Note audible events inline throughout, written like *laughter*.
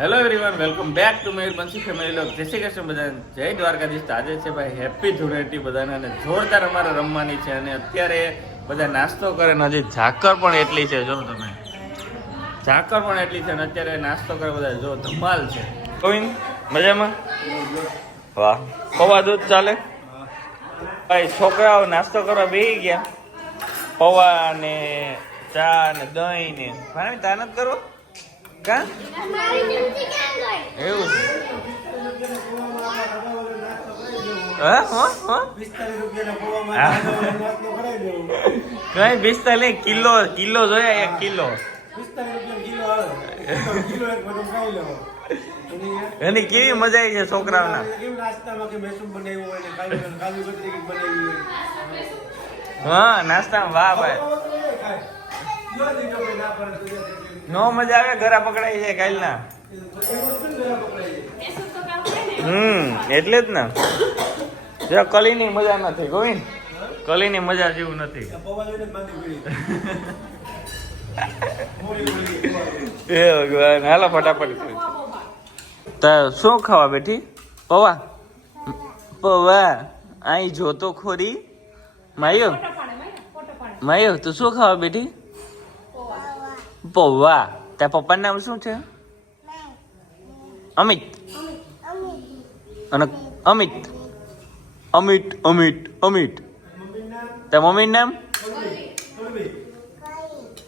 Hello everyone welcome back to Mer Bansi family લોક જય શ્રી કૃષ્ણ બધાને. જય દ્વારકાધીશ. આજે છે ભાઈ હેપી ધૂળેટી બધાને અને જોરદાર અમારે રમવાની છે અને અત્યારે બધા નાસ્તો કરે ને હજી ઝાકર પણ એટલી છે, જો તમે. ઝાકર પણ એટલી છે અને અત્યારે નાસ્તો કરે બધા, જો ધમાલ છે. ગોવિંદ મજામાં? વાહ. પૌવા દૂધ ચાલે? ભાઈ છોકરાઓ નાસ્તો કરવા બેસી ગયા. પૌવા ને ચા ને દહીં ને. ભાઈ તાનત કરવો કા? એવું. કઈ પિસ્તાલીસ કિલો કિલો જોયા એક કિલો. એની કેવી મજા આવી છે છોકરાઓના? હા નાસ્તામાં વાહ ભાઈ. નો મજા આવે ઘરા પકડાઈ જાય કાલના. હમ એટલે જ ને. જો કલીની મજા નથી ગોવિંદ. કલીની મજા જેવું નથી. એ ભગવાન હાલો ફટાફટ. તો શું ખાવા બેઠી? પૌવા. પૌવા. અહીં જોતો ખોરી. માયો. માયો તું શું ખાવા બેઠી? પૌવા તારા પપ્પાનું નામ શું છે? અમિત. અને અમિત. અમિત અમિત અમિત. તારા મમ્મીનું નામ?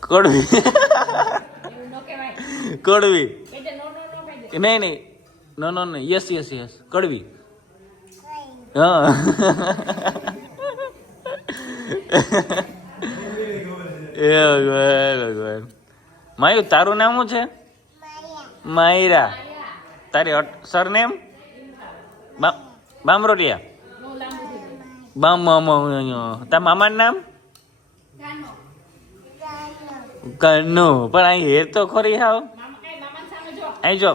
કડવી. કડવી. નહીં નહીં. નો નો નહીં યસ યસ યસ કડવી. હા. *laughs* એ ભગવાન ભગવાન. માયુ તારું નામ શું છે? માયરા. તારી સરનેમ? બામરોટિયા. બામ તારા મામાનું નામ? કનુ પણ અહીં હેર તો ખોરી હાવ. અહીં જો.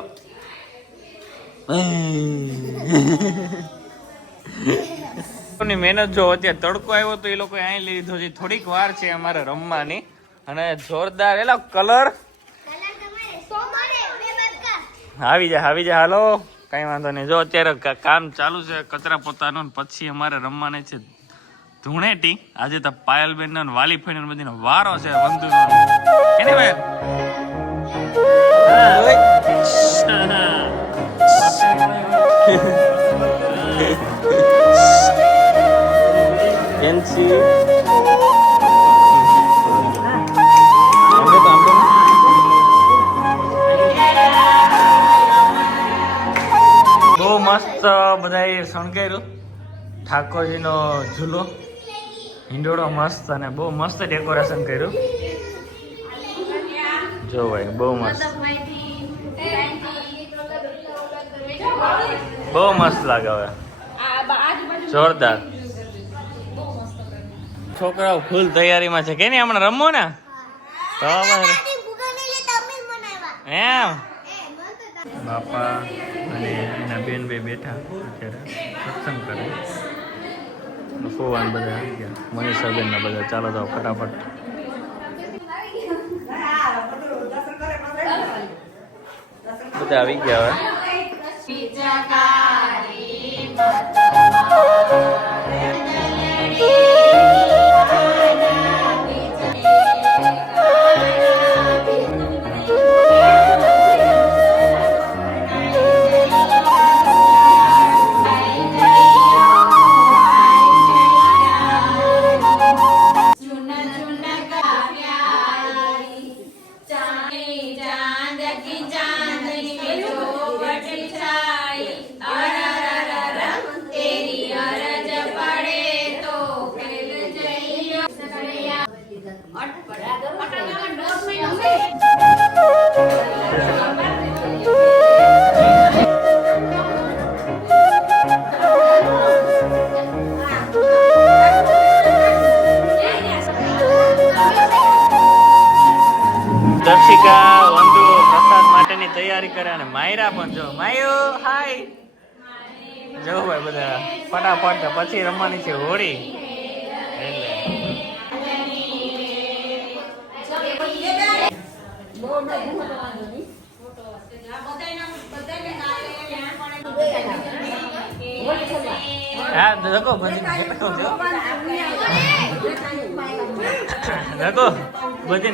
ની મહેનત જો અત્યારે તડકો આવ્યો તો એ લોકો અહીં લીધો છે. થોડીક વાર છે અમારે રમવાની. અને જોરદાર એલો કલર? આવી જાય આવી જાય હાલો. કઈ વાંધો નહીં. જો અત્યારે કામ ચાલુ છે કચરા પોતાનો પછી અમારે રમવાને છે ધૂણેટી. આજે તો પાયલબેન ને વાલી ફેણ બધીનો વારો છે વંદુ એને ભાઈ એનસી મસ્ત બધાએ શણગાર્યું. ઠાકોરજીનો ઝૂલો. હિંડોળો મસ્ત અને બહુ મસ્ત ડેકોરેશન કર્યું. જો ભાઈ બહુ મસ્ત. બહુ મસ્ત લાગે હવે. જોરદાર. છોકરાઓ ફૂલ તૈયારીમાં છે. કે નહીં હમણાં રમવો ને? તો એમ. બાપા અને બેઠા અત્યારે સત્સંગ કરે. ફોવાન બધા આવી ગયા. મનીષા બેન બધા. ચાલો તો ફટાફટ. બધા આવી ગયા હવે. દર્શિકા, વંદુ, પ્રસાદ માટેની તૈયારી કરે અને માયરા પણ જો. માયો હાય. જો ભાઈ બધા, ફટાફટ પછી રમવાની છે હોળી. હા ધકો બધી કેટલો છો ધકો બધી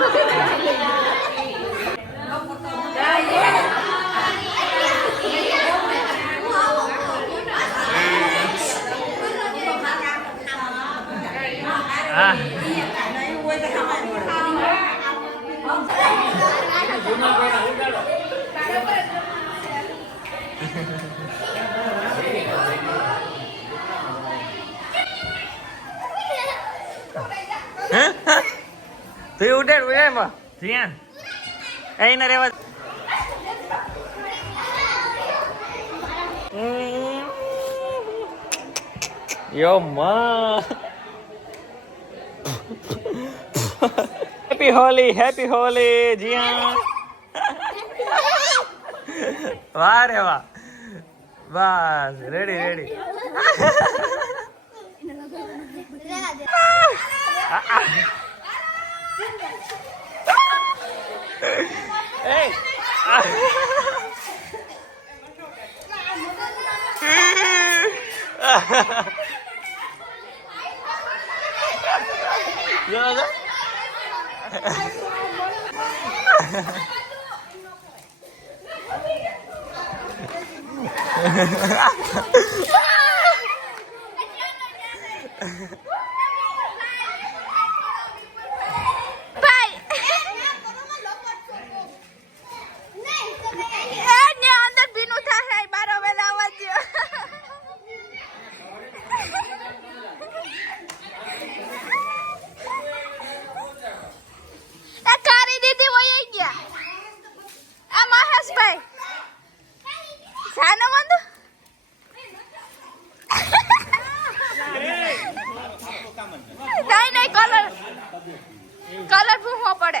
રેડી તું ઉડાડ ઉડાડમાં જ્યાં અહીં ના રેવા યો માં. હેપી હોલી હેપી હોલી જીયા. વાહ રે વાહ. બસ ready ready *laughs* Ha à. Rồi đó Ha ha ha. Colour ભૂખવો પડે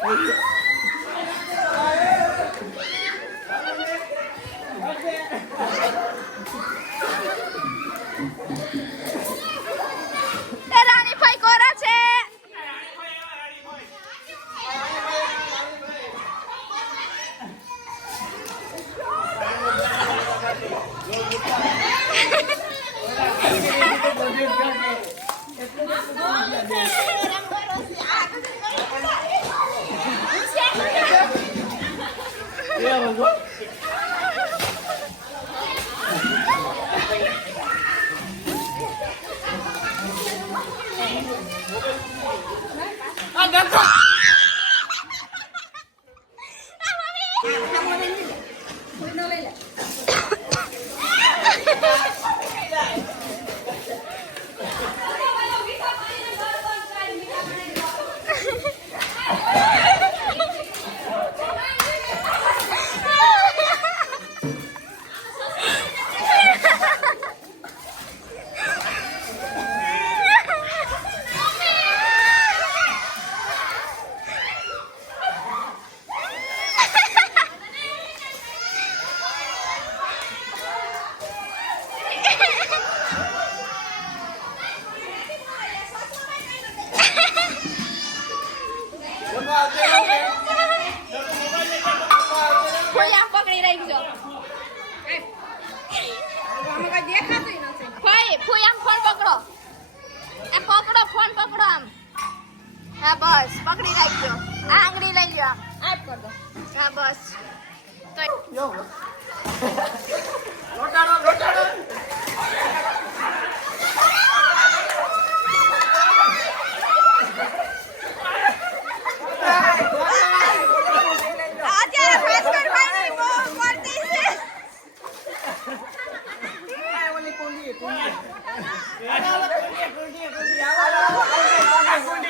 please. આખું એમ ફોન પકડો. એમ પકડો ફોન પકડો આમ. હા બસ. પકડી રાખજો. આ આંગળી લઈ લો આ બસ. તો લોટાડો લોટાડો.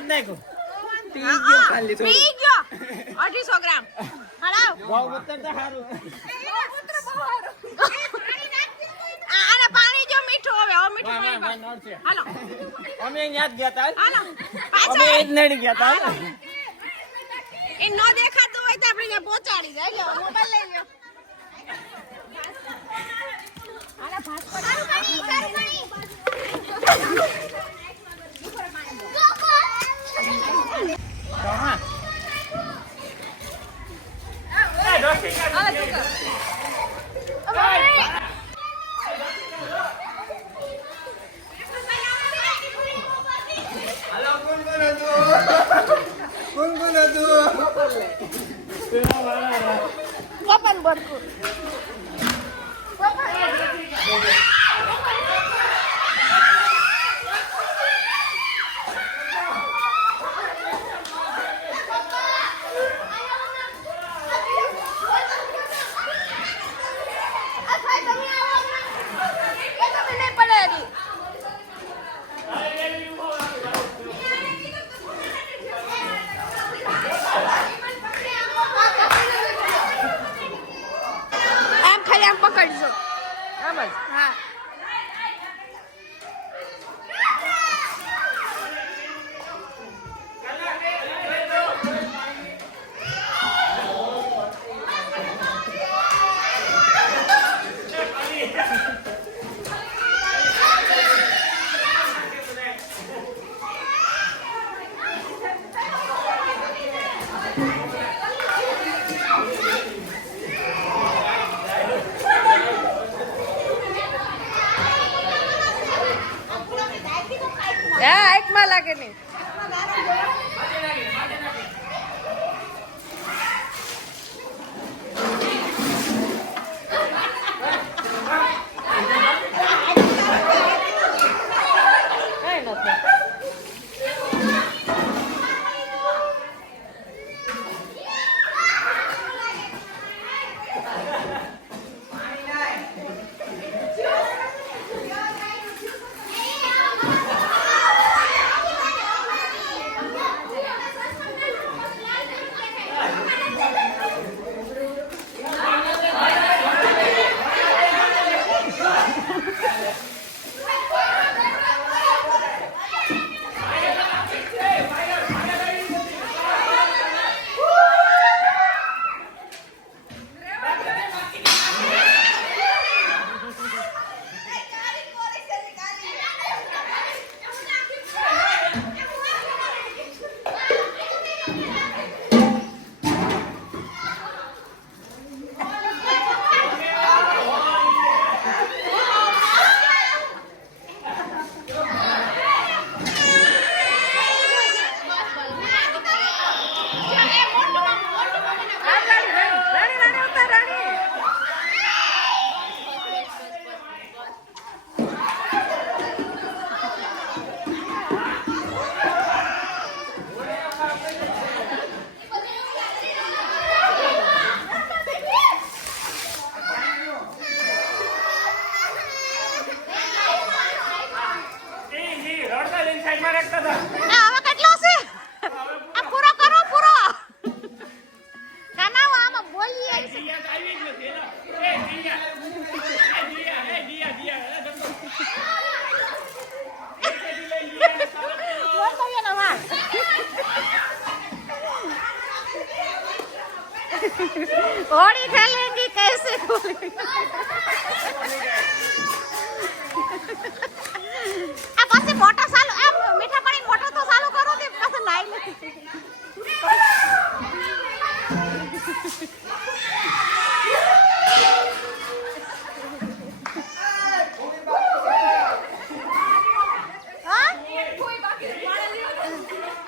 નથી ગ્રામ. હળાવ બહુ ઉત્તર તો પાણી જો મીઠું હવે હવે મીઠું પાણી હાલો. યાદ ગયા તા હાલો. અમે એ જ નડી ગયા એ નો દેખાતું હોય તો આપણે પહોંચાડી જાય પાણી સારું પાણી હા. એ, ડોશી, હવે તું કર અમારે પપ્પાને બરકું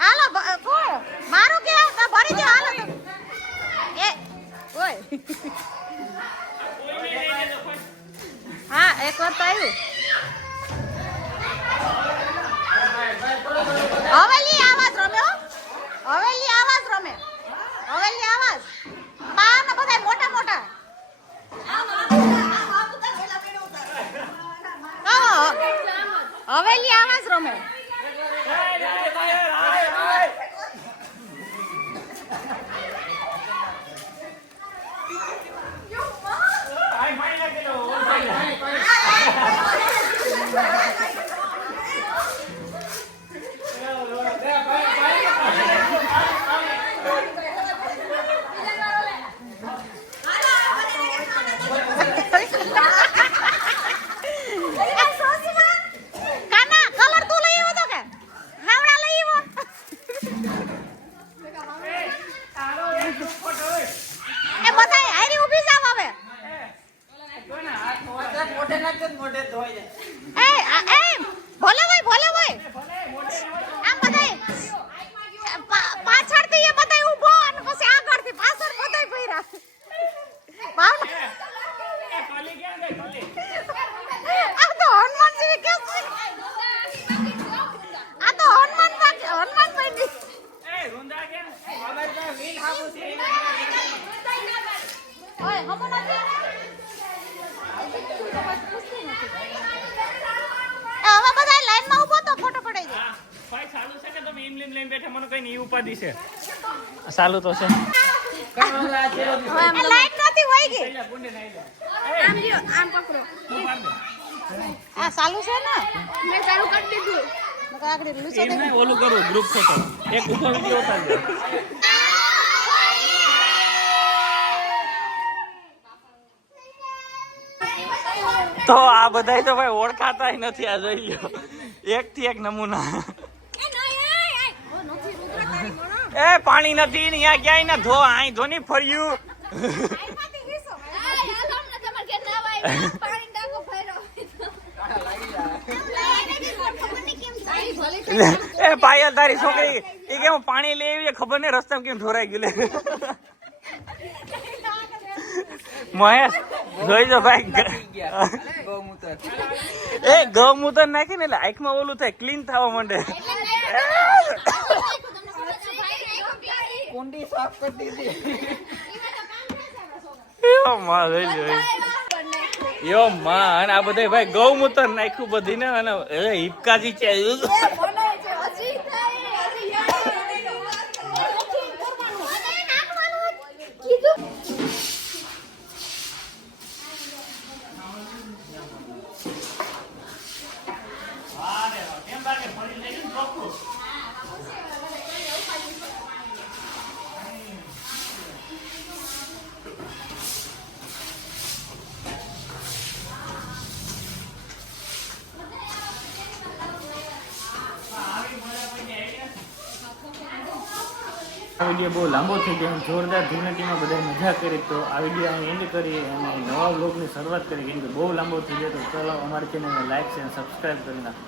હાલો મારું કે ભરી દો હાલો. એ ઓય. હા એક વાર તો આવ્યું હવેલી આવાજ રમે હો હવેલી આવાજ રમે હવેલી આવાજ પાવ ને બધા મોટા મોટા હા, હવેલી આવાજ રમે હાય, મારી નાખેલો. ઓય હમો નથી એ હવે બધા લાઈનમાં ઊભો તો ફોટો પડાઈ દે ભાઈ સાલું છે કે તમે એમ કઈ નહીં ઉપાધિ છે. સાલું તો છે. લાઈટ નથી વહી ગઈ. આમ લ્યો આમ પકડો. આ ચાલુ છે ને? મેં ચાલુ કરી દીધું. આગળ લૂસો એમ ઓલું કરું ગ્રુપ ફોટો એક ઉપર વીડિયો ઉતારજો તો આ બધાય તો ભાઈ ઓળખાતા નથી આ જોઈ લ્યો. એક થી એક નમૂના. એ પાણી નથી ને અહીંયા ક્યાંય ના ધો આઈ ધોની ફર્યું. એ પાયલ તારી છોકરી એ કે હું પાણી લઈ આવી ખબર નહીં રસ્તામાં કેમ ઢોરાઈ ગયું લે. મહેશ જોઈ જો ભાઈ એ ગૌમૂત્ર નાખી ને એટલે આંખમાં ઓલું થાય ક્લીન થવા માંડે. કુંડી સાફ કરી દીધી. યો માં જોઈ જોઈ યો. માં અને આ બધા ભાઈ ગૌમૂત્ર નાખ્યું બધી ને અને હિપકાજી છે. વીડિયો બહુ લાંબો થઈ ગયો. જોરદાર ધૂળેટીમાં બધા મજા કરી. તો આ વીડિયો અમે એન્ડ કરી અને નવા બ્લોગની શરૂઆત કરી કેમ કે બહુ લાંબો થઈ ગયો. તો ચલો અમારી ચેનલને લાઈક છે અને સબસ્ક્રાઈબ કરી નાખો.